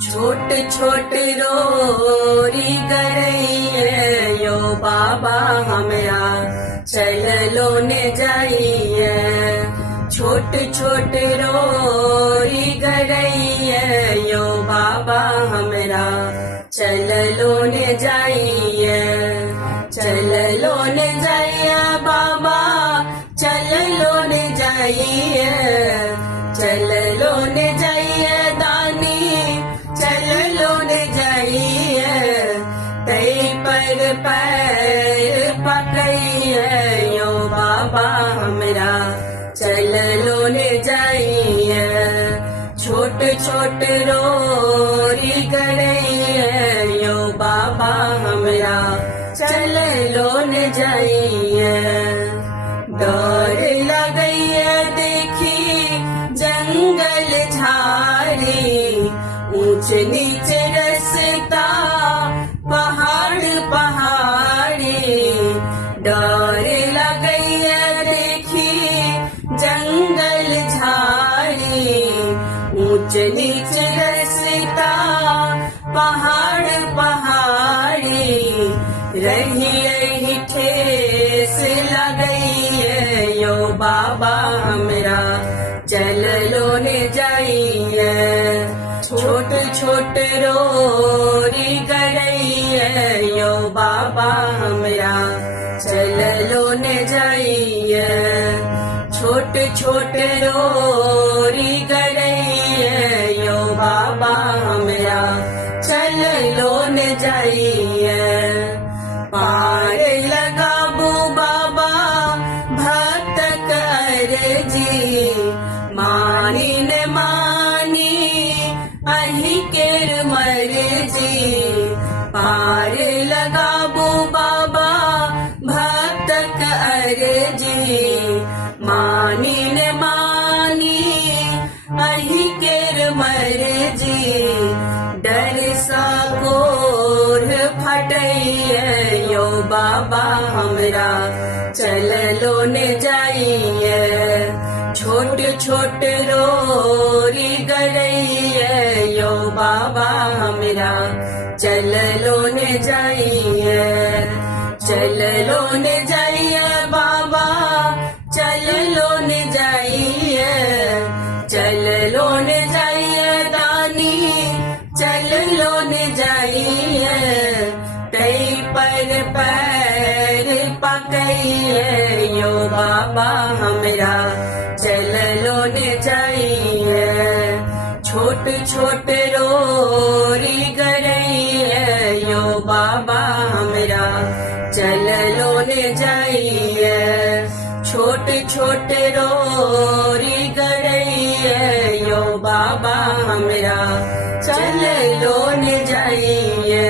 छोट छोट रोरी गरैये यो बाबा हमरा चललो ने जाइए। छोट छोट रोरी गरैये यो बाबा हमरा चललो ने जाइए। चललो ने जाइए बाबा चललो ने जाइए। चललो ने जाइए दानी चललो ने जाइए। तई पर पैर पकइए यो बाबा हमरा चललो ने जाइए। छोट छोट रोरी गरैये यो बाबा हमरा चललो ने जाइए। डर लगइए देखी जंगल झाड़ी ऊंच नीच रस्ता पहाड़ पहाड़ी। डर लगइए देखी जंगल झाड़ी ऊंच नीच रस्ता पहाड़ पहाड़ी। रही रही ठेस लगइए यो बाबा हमरा चललो ने जाइए। छोट छोट रोरी गरैये यो बाबा हमरा चललो ने जाइए। छोट छोट रोरी गरैये यो बाबा हमरा चललो ने जाइए। पार लगाबू बाबा भक्त अर्जी मानी न मानी अही केर मर्जी। पार लगाबू बाबा भक्त अर्जी मानी न मानी अही केर मर्जी। डर सा गोर फटइए यो बाबा हमरा चललो ने जाइए। छोट छोट रोरी गरैये यो बाबा हमरा चललो ने जाइए। चललो ने जाइए बाबा चललो ने जाइए। चललो ने जाइए दानी चललो ने जाइए। तई पर पैर पकइए यो बाबा हमरा चललो ने जाइए। छोट छोट रोरी गरैये यो बाबा हमरा चललो ने जाइए। छोट छोट रोरी गरैये यो बाबा हमरा चललो ने जाइए।